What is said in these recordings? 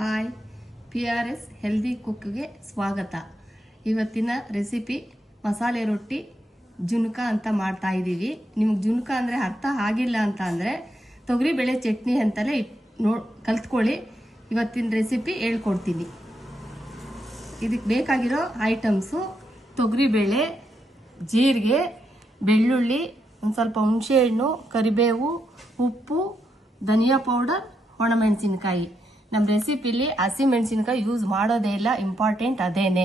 Hi, PRS healthy ಕುಕ್ಗೆ ಸ್ವಾಗತ. ಇವತ್ತಿನ recipe ಮಸಾಲೆ ರೊಟ್ಟಿ ಜುನ್ಕ ಅಂತ ಮಾಡ್ತಾ ಇದ್ದೀವಿ. ನಿಮ್ಗೆ ಜುನ್ಕ ಅಂದರೆ ಅರ್ಥ ಆಗಿಲ್ಲ ಅಂತ ಅಂದರೆ ತೊಗರಿಬೇಳೆ ಚಟ್ನಿ ಅಂತಲೇ ಕಲ್ತ್ಕೊಳ್ಳಿ. ಇವತ್ತಿನ ರೆಸಿಪಿ ಹೇಳ್ಕೊಡ್ತೀನಿ. ಇದಕ್ಕೆ ಬೇಕಾಗಿರೋ ಐಟಮ್ಸು ತೊಗರಿಬೇಳೆ, ಜೀರಿಗೆ, ಬೆಳ್ಳುಳ್ಳಿ, ಒಂದು ಸ್ವಲ್ಪ ಹುಣಸೆಹಣ್ಣು, ಕರಿಬೇವು, ಉಪ್ಪು, ಧನಿಯಾ ಪೌಡರ್, ಒಣಮೆಣಸಿನ್ಕಾಯಿ. ನಮ್ಮ ರೆಸಿಪಿಲಿ ಹಸಿಮೆಣಸಿನ್ಕಾಯಿ ಯೂಸ್ ಮಾಡೋದೇ ಇಲ್ಲ, ಇಂಪಾರ್ಟೆಂಟ್ ಅದೇನೆ.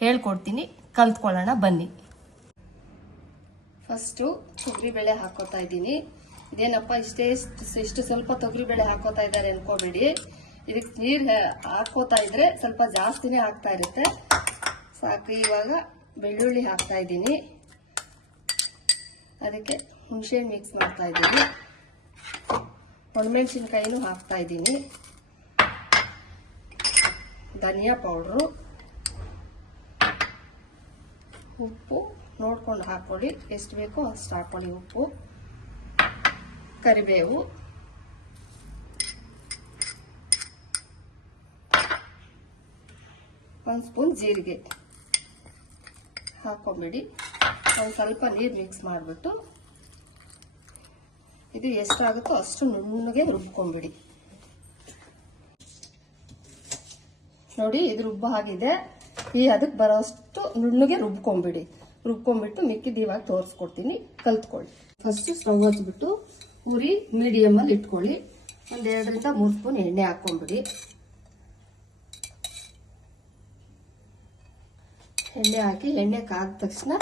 ಹೇಳ್ಕೊಡ್ತೀನಿ, ಕಲ್ತ್ಕೊಳ್ಳೋಣ ಬನ್ನಿ. ಫಸ್ಟು ತೊಗರಿಬೇಳೆ ಹಾಕೋತಾ ಇದ್ದೀನಿ. ಇದೇನಪ್ಪ ಇಷ್ಟು ಸ್ವಲ್ಪ ತೊಗರಿಬೇಳೆ ಹಾಕೋತಾ ಇದ್ದಾರೆ ಅನ್ಕೋಬೇಡಿ. ಇದಕ್ಕೆ ನೀರು ಹಾಕೋತಾ ಇದ್ರೆ ಸ್ವಲ್ಪ ಜಾಸ್ತಿನೇ ಆಗ್ತಾ ಇರುತ್ತೆ. ಸಾಕು. ಇವಾಗ ಬೆಳ್ಳುಳ್ಳಿ ಹಾಕ್ತಾ ಇದ್ದೀನಿ, ಅದಕ್ಕೆ ಹುಣಸೆಹಣ್ಣು ಮಿಕ್ಸ್ ಮಾಡ್ತಾ ಇದ್ದೀನಿ. ಒಣಮೆಣಸಿನ್ಕಾಯಿನೂ ಹಾಕ್ತಾ ಇದ್ದೀನಿ. ಧನಿಯಾ ಪೌಡ್ರು, ಉಪ್ಪು ನೋಡ್ಕೊಂಡು ಹಾಕೊಳ್ಳಿ, ಎಷ್ಟು ಬೇಕೋ ಅಷ್ಟು ಹಾಕೊಳ್ಳಿ ಉಪ್ಪು. ಕರಿಬೇವು, ಒಂದು ಸ್ಪೂನ್ ಜೀರಿಗೆ ಹಾಕೊಂಬಿಡಿ. ಒಂದು ಸ್ವಲ್ಪ ನೀರು ಮಿಕ್ಸ್ ಮಾಡಿಬಿಟ್ಟು ಇದು ಎಷ್ಟಾಗುತ್ತೋ ಅಷ್ಟು ನುಣ್ಣಗೆ ರುಬ್ಕೊಂಬಿಡಿ. ನೋಡಿ, ಇದು ರುಬ್ಬ ಆಗಿದೆ. ಅದಕ್ಕೆ ಬರೋಷ್ಟು ನುಣ್ಣಗೆ ರುಬ್ಕೊಂಡ್ಬಿಟ್ಟು ಮಿಕ್ಕಿದ್ದು ಇವಾಗ ತೋರಿಸ್ಕೊಡ್ತೀನಿ, ಕಲ್ತ್ಕೊಳ್ಳಿ. ಫಸ್ಟ್ ಸ್ಟವ್ ಹಚ್ಬಿಟ್ಟು ಉರಿ ಮೀಡಿಯಮ್ ಅಲ್ಲಿ ಇಟ್ಕೊಳ್ಳಿ. ಒಂದ್ 2 ರಿಂದ 3 ಸ್ಪೂನ್ ಎಣ್ಣೆ ಹಾಕೊಂಡ್ಬಿಡಿ. ಎಣ್ಣೆ ಹಾಕಿ ಎಣ್ಣೆ ಕಾದ ತಕ್ಷಣ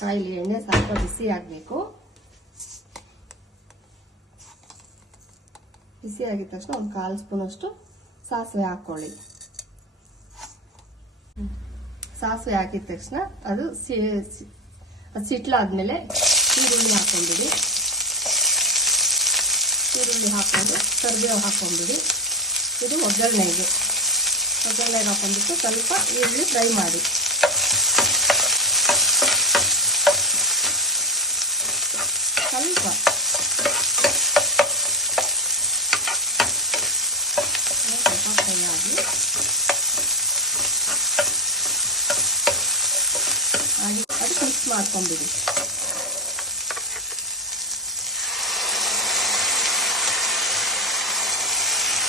ಕಾಯಿಲಿ. ಎಣ್ಣೆ ಸ್ವಲ್ಪ ಬಿಸಿ ಆಗಬೇಕು. ಬಿಸಿ ಆಗಿದ ತಕ್ಷಣ ಒಂದು 1/4 ಸ್ಪೂನ್ ಅಷ್ಟು ಸಾಸಿವೆ ಹಾಕೊಳ್ಳಿ. ಸಾಸಿವೆ ಹಾಕಿದ ತಕ್ಷಣ ಅದು ಸಿಟ್ಲಾದ್ಮೇಲೆ ಈರುಳ್ಳಿ ಹಾಕೊಂಡ್ಬಿಡಿ. ಈರುಳ್ಳಿ ಹಾಕೊಂಡು ಕರಿಬೇವು ಹಾಕೊಂಡ್ಬಿಡಿ. ಇದು ಒಗ್ಗರಣೆಗೆ ಹಾಕೊಂಡ್ಬಿಟ್ಟು ಸ್ವಲ್ಪ ಈರುಳ್ಳಿ ಫ್ರೈ ಮಾಡಿ. ಸ್ವಲ್ಪ ಫ್ರೈ ಆಗಿ ಅದು ಮಿಕ್ಸ್ ಮಾಡ್ಕೊಂಡ್ಬಿಡಿ.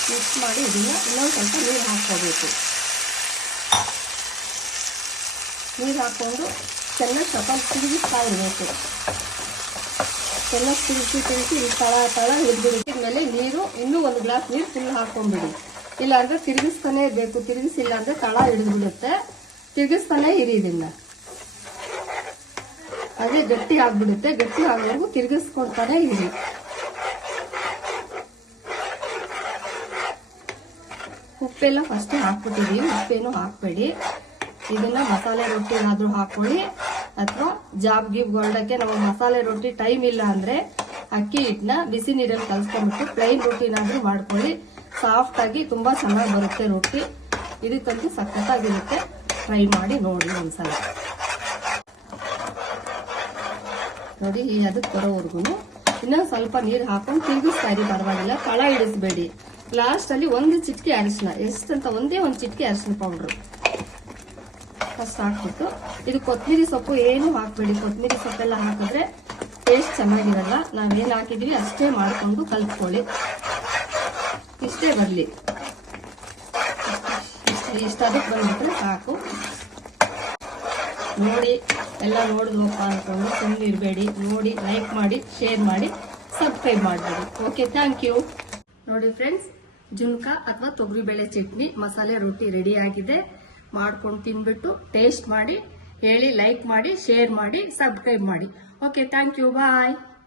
ಮಿಕ್ಸ್ ಮಾಡಿ ಇದನ್ನ ಇನ್ನೊಂದು ಸ್ವಲ್ಪ ನೀರು ಹಾಕ್ಕೋಬೇಕು. ನೀರು ಹಾಕ್ಕೊಂಡು ಚೆನ್ನಾಗಿ ಸ್ವಲ್ಪ ತಿರುಗಿಸ್ತಾ ಇರಬೇಕು. ಚೆನ್ನಾಗಿ ತಿರುಗಿಸಿ ತಳ ಹಿಡಿದ್ಬಿಡಿ. ಮೇಲೆ ನೀರು ಇನ್ನೂ 1 ಗ್ಲಾಸ್ ನೀರು ಫುಲ್ ಹಾಕೊಂಡ್ಬಿಡಿ. ಇಲ್ಲಾಂದ್ರೆ ತಿರುಗಿಸ್ತಾನೆ ಇರಬೇಕು. ತಿರುಗಿಸಿಲ್ಲ ಅಂದ್ರೆ ತಳ ಹಿಡಿದ್ಬಿಡುತ್ತೆ. ತಿರುಗಿಸ್ತಾನೆ ಇರಿ. ಇದನ್ನ ಅದೇ ಗಟ್ಟಿ ಆಗ್ಬಿಡುತ್ತೆ. ಗಟ್ಟಿ ಆಗೋವರೆಗೂ ತಿರುಗಿಸ್ಕೊಡ್ತಾನೆ ಇರಿ. ಉಪ್ಪೆಲ್ಲ ಫಸ್ಟ್ ಹಾಕ್ಬಿಟ್ಟಿದೀವಿ, ಉಪ್ಪೇನು ಹಾಕ್ಬೇಡಿ. ಇದನ್ನ ಮಸಾಲೆ ರೊಟ್ಟಿ ಏನಾದ್ರೂ ಹಾಕೊಳ್ಳಿ, ಅಥವಾ ಜಾಬ್ ಗೋಲ್ಡಕ್ಕೆ ನಾವು ಮಸಾಲೆ ರೊಟ್ಟಿ ಟೈಮ್ ಇಲ್ಲ ಅಂದ್ರೆ ಅಕ್ಕಿ ಹಿಟ್ಟನ್ನ ಬಿಸಿ ನೀರಲ್ಲಿ ಕಲ್ಸ್ಕೊಂಡ್ಬಿಟ್ಟು ಪ್ಲೈನ್ ರೊಟ್ಟಿನಾದ್ರೂ ಮಾಡ್ಕೊಳ್ಳಿ. ಸಾಫ್ಟ್ ಆಗಿ ತುಂಬಾ ಚೆನ್ನಾಗಿ ಬರುತ್ತೆ ರೊಟ್ಟಿ. ಇದಕ್ಕಂತೂ ಸಖತ್ತಾಗಿರುತ್ತೆ. ಟ್ರೈ ಮಾಡಿ ನೋಡಿ ಒಂದ್ಸಲ. ನೋಡಿ, ಅದಕ್ಕೆ ಬರೋವರೆಗೂ ಇನ್ನೊಂದು ಸ್ವಲ್ಪ ನೀರು ಹಾಕೊಂಡು ತಿರುಗಿಸ್ತಾ ಇರಿ, ಪರವಾಗಿಲ್ಲ. ತಳ ಹಿಡಿಸ್ಬೇಡಿ. ಲಾಸ್ಟ್ ಅಲ್ಲಿ 1 ಚಿಟಿಕೆ ಅರಿಶಿನ, ಎಷ್ಟಂತ ಒಂದೇ 1 ಚಿಟಿಕೆ ಅರಿಶಿನ ಪೌಡ್ರು ಫಸ್ಟ್ ಹಾಕ್ಬಿಟ್ಟು, ಇದು ಕೊತ್ತಂಬರಿ ಸೊಪ್ಪು ಏನು ಹಾಕ್ಬೇಡಿ. ಕೊತ್ತಂಬರಿ ಸೊಪ್ಪೆಲ್ಲ ಹಾಕಿದ್ರೆ ಟೇಸ್ಟ್ ಚೆನ್ನಾಗಿರಲ್ಲ. ನಾವೇನು ಹಾಕಿದೀವಿ ಅಷ್ಟೇ ಮಾಡ್ಕೊಂಡು ಕಲ್ತ್ಕೊಳ್ಳಿ. ಇಷ್ಟೇ ಬರಲಿ, ಇಷ್ಟ ಅದಕ್ಕೆ ಬಂದ್ಬಿಟ್ರೆ ಸಾಕು. ನೋಡಿ, ಎಲ್ಲ ನೋಡಿದ್ವಪ್ಪ ಅಂದ್ಕೊಂಡು ಸುಮ್ಮನೆ ಇರಬೇಡಿ. ನೋಡಿ, ಲೈಕ್ ಮಾಡಿ, ಶೇರ್ ಮಾಡಿ, ಸಬ್ಸ್ಕ್ರೈಬ್ ಮಾಡಬೇಡಿ. Okay, thank you. ನೋಡಿ ಫ್ರೆಂಡ್ಸ್, ಜುನ್ಕ ಅಥವಾ ತೊಗರಿಬೇಳೆ ಚಟ್ನಿ ಮಸಾಲೆ ರೊಟ್ಟಿ ರೆಡಿ ಆಗಿದೆ. ಮಾಡ್ಕೊಂಡು ತಿನ್ಬಿಟ್ಟು ಟೇಸ್ಟ್ ಮಾಡಿ ಹೇಳಿ, ಲೈಕ್ ಮಾಡಿ, ಶೇರ್ ಮಾಡಿ, ಸಬ್ಸ್ಕ್ರೈಬ್ ಮಾಡಿ. Okay, thank you. ಬಾಯ್.